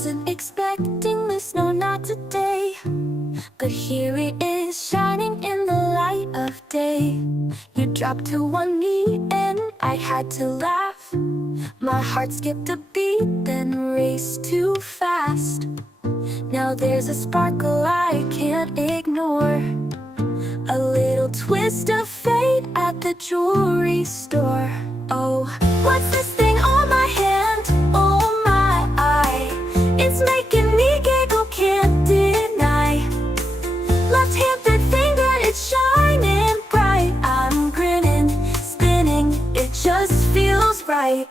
wasn't expecting this, no, not today. But here it is, shining in the light of day. You dropped to one knee and I had to laugh. My heart skipped a beat, then raced too fast. Now there's a sparkle I can't ignore, a little twist of fate at the jewelry store. Oh, what's this thing on my hand? Oh my eye, it's making me giggle, can't deny. Left hand, third finger, it's shining bright. I'm grinning, spinning, it just feels right.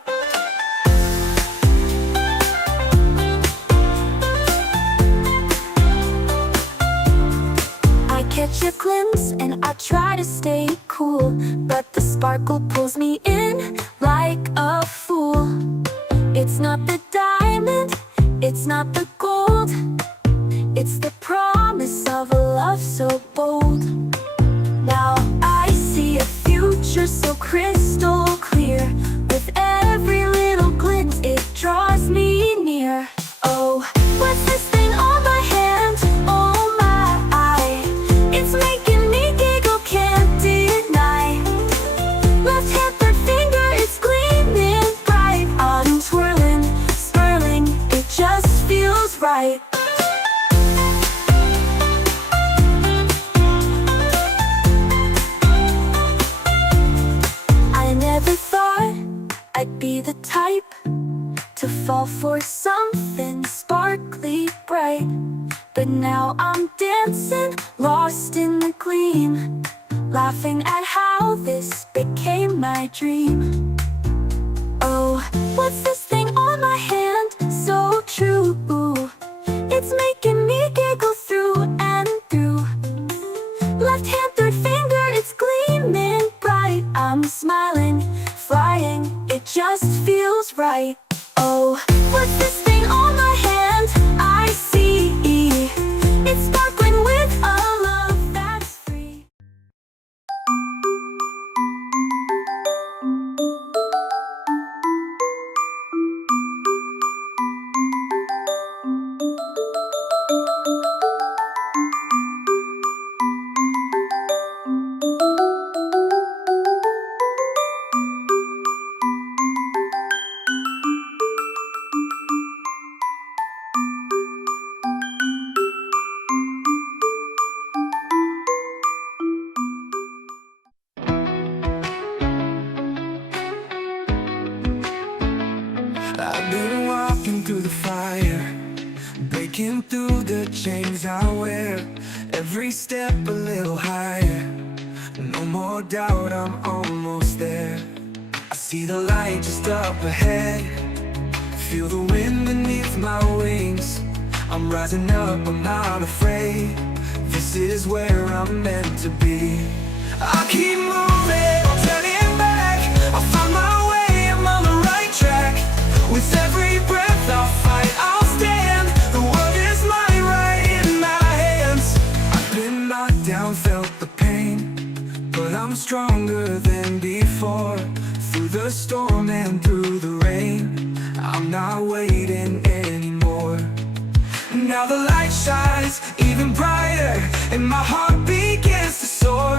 I catch a glimpse and I try to stay cool, but the sparkle pulls me in like a fool. It's not the diamond, it's not the gold, it's the promise of a love so bold. Now I see a future so crystal clear. With every little glint it draws me near. Oh, what's this thing on my hand? Oh my eye, it's making me giggle, can't deny. Left hand, third finger, it's gleaming bright. I'm twirling, swirling, it just feels right. I never thought I'd be the type to fall for something sparkly bright, but now I'm dancing, lost in the gleam, laughing at how this became my dream. Oh, what's this thing on my hand? So true, it's making me giggle through and through. Left hand, third finger, it's gleaming bright. I'm smiling, flying, it just feels right. Oh, what's this thing on my hand? I see, it's sparkling with a love that's free. I've been walking through the fire, breaking through the chains I wear. Every step a little higher, no more doubt, I'm almost there. I see the light just up ahead, feel the wind beneath my wings. I'm rising up, I'm not afraid, this is where I'm meant to be. I keep moving, turning back, I'll find my way, I'm on the right track. With every breath I'll fight, I'll stand. The world is mine right in my hands. I've been knocked down, felt the pain, but I'm stronger than before. Through the storm and through the rain, I'm not waiting anymore. Now the light shines even brighter, and my heart begins to soar.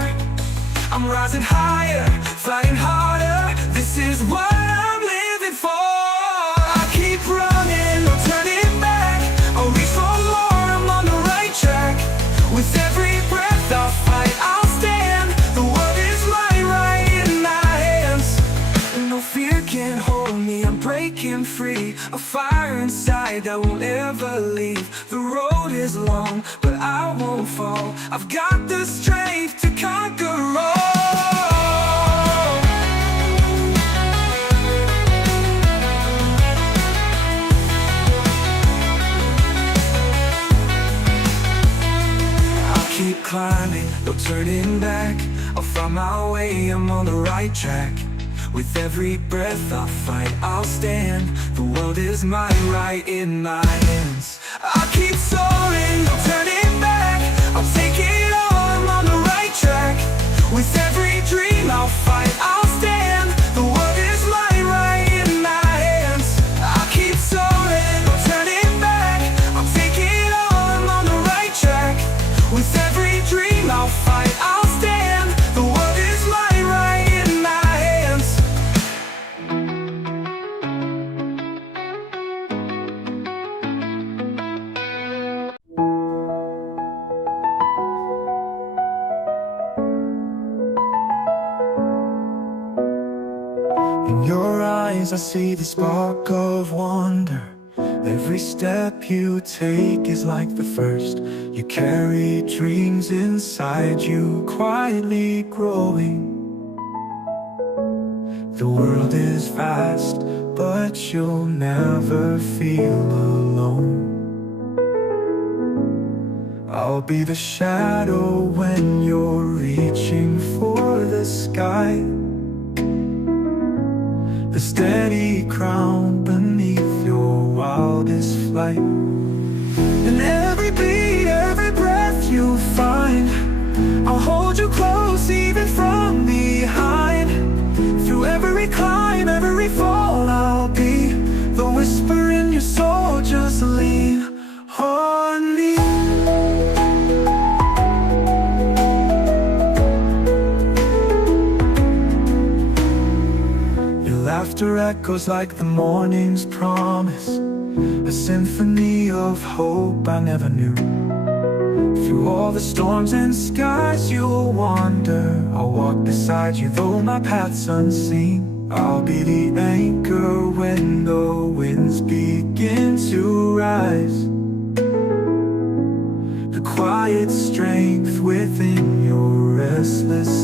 I'm rising higher, fighting harder, this is what I'm living for. Running, no turning back, I'll reach for more, I'm on the right track. With every breath I'll fight, I'll stand. The world is mine right in my hands. No fear can hold me, I'm breaking free. A fire inside that won't ever leave. The road is long, but I won't fall. I've got the strength to conquer all. Keep climbing, no turning back, I'll find my way, I'm on the right track. With every breath I fight, I'll stand. The world is mine right in my hands. I keep soaring, no turning back, I'll take it all, I'm on the right track. With every dream I'll fight, I'll stand. The world is mine right in my hands. I keep soaring, no turning back, I see the spark of wonder. Every step you take is like the first. You carry dreams inside you, quietly growing. The world is vast, but you'll never feel alone. I'll be the shadow when you're reaching for the sky, the steady crown beneath your wildest flight. And every beat, every breath you'll find, I'll hold you close even from behind. Through every climb, every fall, I'll be the whisper in your soul. Just lean on me. Your laughter echoes like the morning's promise, a symphony of hope I never knew. Through all the storms and skies you'll wander, I'll walk beside you though my path's unseen. I'll be the anchor when the winds begin to rise, the quiet strength within your restless